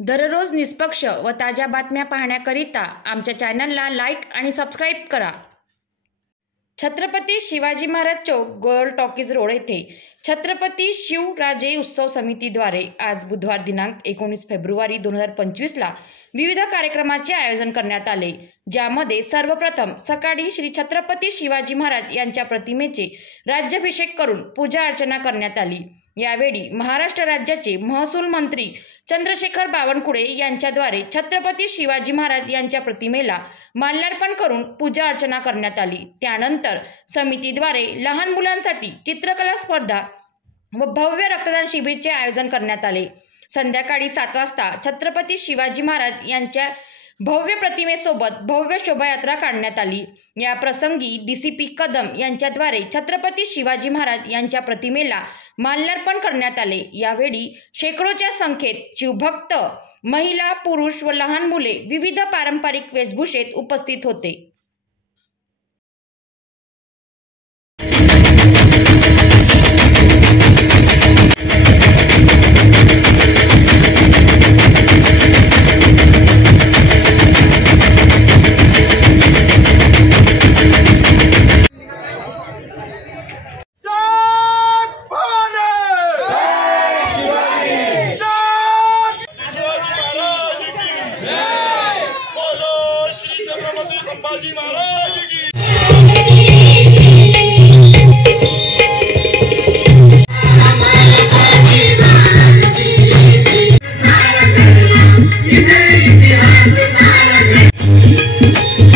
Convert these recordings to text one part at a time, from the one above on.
दररोज निष्पक्ष व ताज्या बातम्या पाहण्याकरिता आमच्या चॅनलला लाईक आणि सबस्क्राईब करा। छत्रपती शिवाजी महाराज चौक गोयल टॉकीज रोड येथे छत्रपती शिवराजे उत्सव समितीद्वारे आज बुधवार दिनांक 19 फेब्रुवारी 2025 ला विविध कार्यक्रमाचे आयोजन करण्यात आले, ज्यामध्ये सर्वप्रथम सकाळी श्री छत्रपती शिवाजी महाराज यांच्या प्रतिमेचे राज्याभिषेक करून पूजा अर्चना करण्यात आली। यावेळी महाराष्ट्र राज्याचे महसूल मंत्री चंद्रशेखर बावनकुळे यांच्याद्वारे छत्रपती शिवाजी महाराज यांच्या प्रतिमेला माल्यार्पण करून पूजा अर्चना करण्यात आली। त्यानंतर समितीद्वारे लहान मुलांसाठी चित्रकला स्पर्धा व भव्य रक्तदान शिबिराचे आयोजन करण्यात आले। संध्याकाळी 7 वाजता छत्रपती शिवाजी महाराज यांच्या भव्य प्रतिमेसोबत भव्य शोभायात्रा काढण्यात आली। या प्रसंगी डीसीपी कदम यांच्याद्वारे छत्रपती शिवाजी महाराज यांच्या प्रतिमेला माल्यार्पण करण्यात आले। यावेळी शेकडोच्या संख्येत शिवभक्त, महिला, पुरुष व लहान मुले विविध पारंपरिक वेशभूषेत उपस्थित होते। शिवाजी महाराज की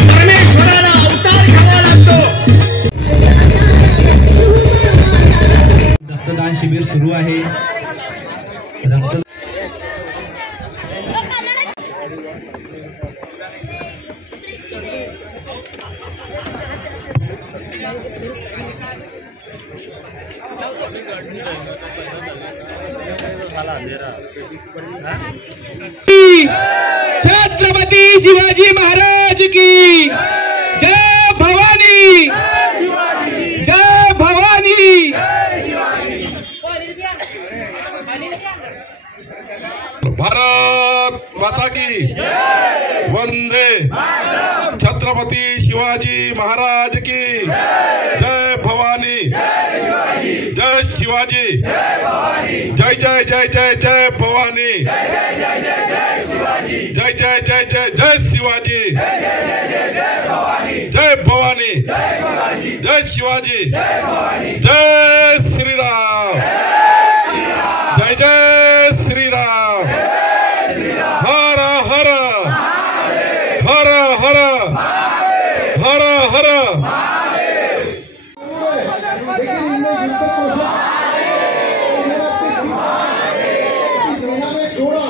परमेश्वराला अवतार घ्यावा लागतो। रक्तदान शिबिर सुरू आहे। छत्रपती शिवाजी महाराज की जय भवानी, जय भवानी। भारत माता की वंदे। छत्रपती शिवाजी महाराज की जय भवानी, जय शिवाजी, जय जय जय जय जय भवानी, जय जय जय जय जय शिवाजी, जय भवानी, जय शिवाजी, जय श्री राम, जय जय श्री राम। हर हर हर हर हर हर इस सेना में जोड़ा